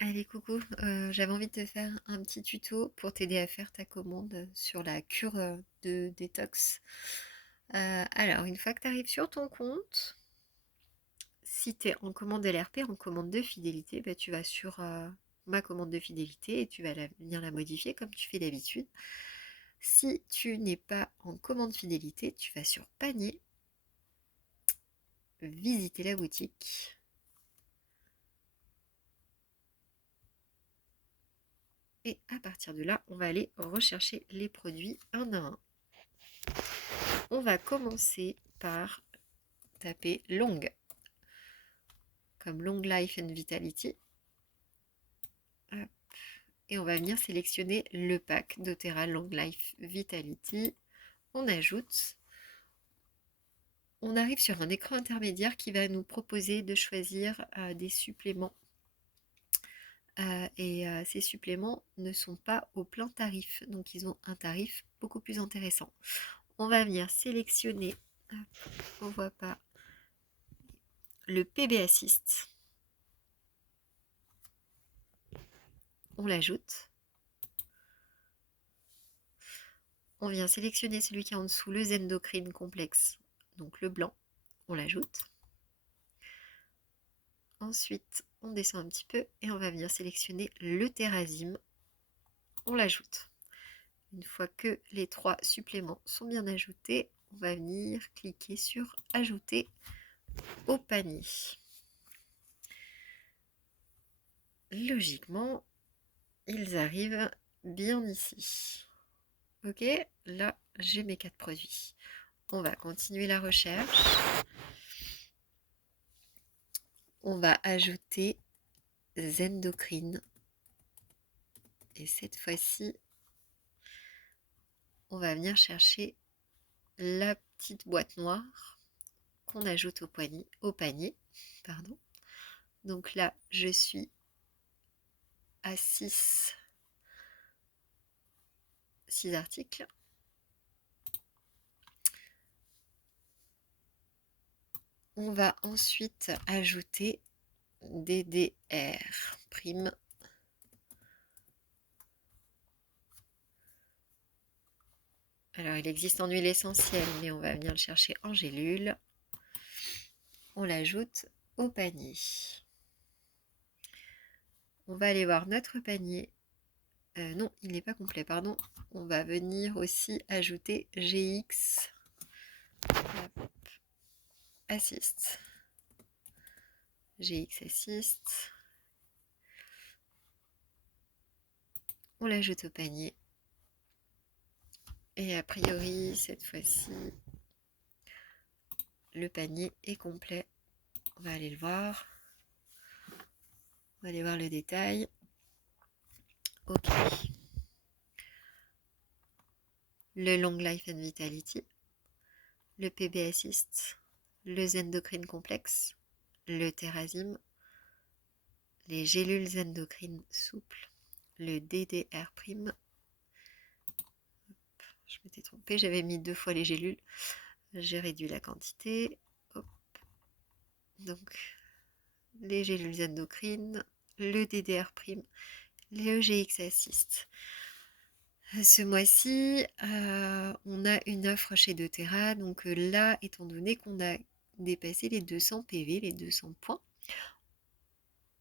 Allez, coucou, j'avais envie de te faire un petit tuto pour t'aider à faire ta commande sur la cure de détox. Alors, une fois que tu arrives sur ton compte, si tu es en commande LRP, en commande de fidélité, bah, tu vas sur ma commande de fidélité et tu vas venir la modifier comme tu fais d'habitude. Si tu n'es pas en commande fidélité, tu vas sur panier, visiter la boutique. Et à partir de là, on va aller rechercher les produits un à un. On va commencer par taper long, comme Long Life and Vitality. Hop. Et on va venir sélectionner le pack doTERRA Long Life Vitality. On ajoute. On arrive sur un écran intermédiaire qui va nous proposer de choisir des suppléments. Ces suppléments ne sont pas au plein tarif, donc ils ont un tarif beaucoup plus intéressant. On va venir sélectionner, hop, on voit pas, le PB Assist. On l'ajoute. On vient sélectionner celui qui est en dessous, le Zendocrine complexe, donc le blanc, on l'ajoute. Ensuite, on descend un petit peu et on va venir sélectionner le Terrazime, on l'ajoute. Une fois que les 3 suppléments sont bien ajoutés, on va venir cliquer sur ajouter au panier. Logiquement, ils arrivent bien ici. Ok, là j'ai mes 4 produits. On va continuer la recherche. On va ajouter Zendocrine. Et cette fois-ci, on va venir chercher la petite boîte noire qu'on ajoute au panier. Pardon. Donc là, je suis à 6 articles. On va ensuite ajouter DDR prime. Alors, il existe en huile essentielle, mais on va venir le chercher en gélule. On l'ajoute au panier. On va aller voir notre panier. Non, il n'est pas complet, pardon. On va venir aussi ajouter GX Assist. GX Assist. On l'ajoute au panier. Et a priori, cette fois-ci, le panier est complet. On va aller le voir. On va aller voir le détail. Ok. Le Long Life and Vitality, le PB Assist, le Zendocrine complexe, le Terrazime, les gélules endocrines souples, le DDR prime. Je m'étais trompée, j'avais mis 2 fois les gélules. J'ai réduit la quantité. Hop. Donc, les gélules endocrines, le DDR prime, le GX Assist. Ce mois-ci, on a une offre chez doTERRA. Donc là, étant donné qu'on a dépassé les 200 PV, les 200 points,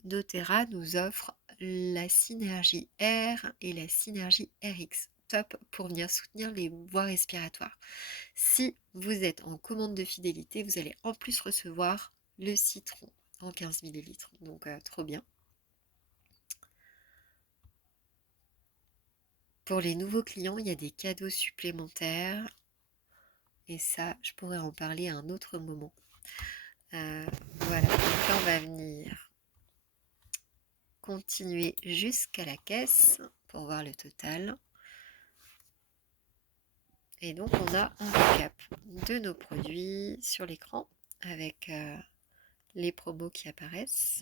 doTERRA nous offre la Synergie R et la Synergie RX. Top pour venir soutenir les voies respiratoires. Si vous êtes en commande de fidélité, vous allez en plus recevoir le citron en 15 ml. Donc trop bien. Pour les nouveaux clients, il y a des cadeaux supplémentaires. Et ça, je pourrais en parler à un autre moment. Voilà, donc là on va venir continuer jusqu'à la caisse pour voir le total. Et donc on a un récap de nos produits sur l'écran avec les promos qui apparaissent.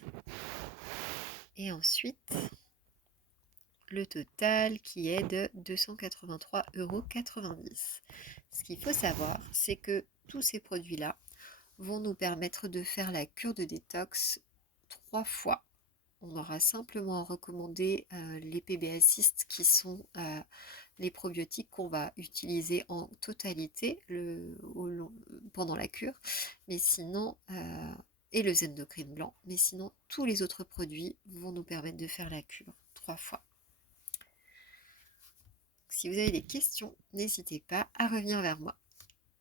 Et ensuite le total qui est de 283,90 €. Ce qu'il faut savoir, c'est que tous ces produits-là vont nous permettre de faire la cure de détox 3 fois. on aura simplement recommandé les PB Assist qui sont les probiotiques qu'on va utiliser en totalité pendant la cure, mais sinon, et le Zendocrine blanc, mais sinon tous les autres produits vont nous permettre de faire la cure 3 fois. Si vous avez des questions, n'hésitez pas à revenir vers moi.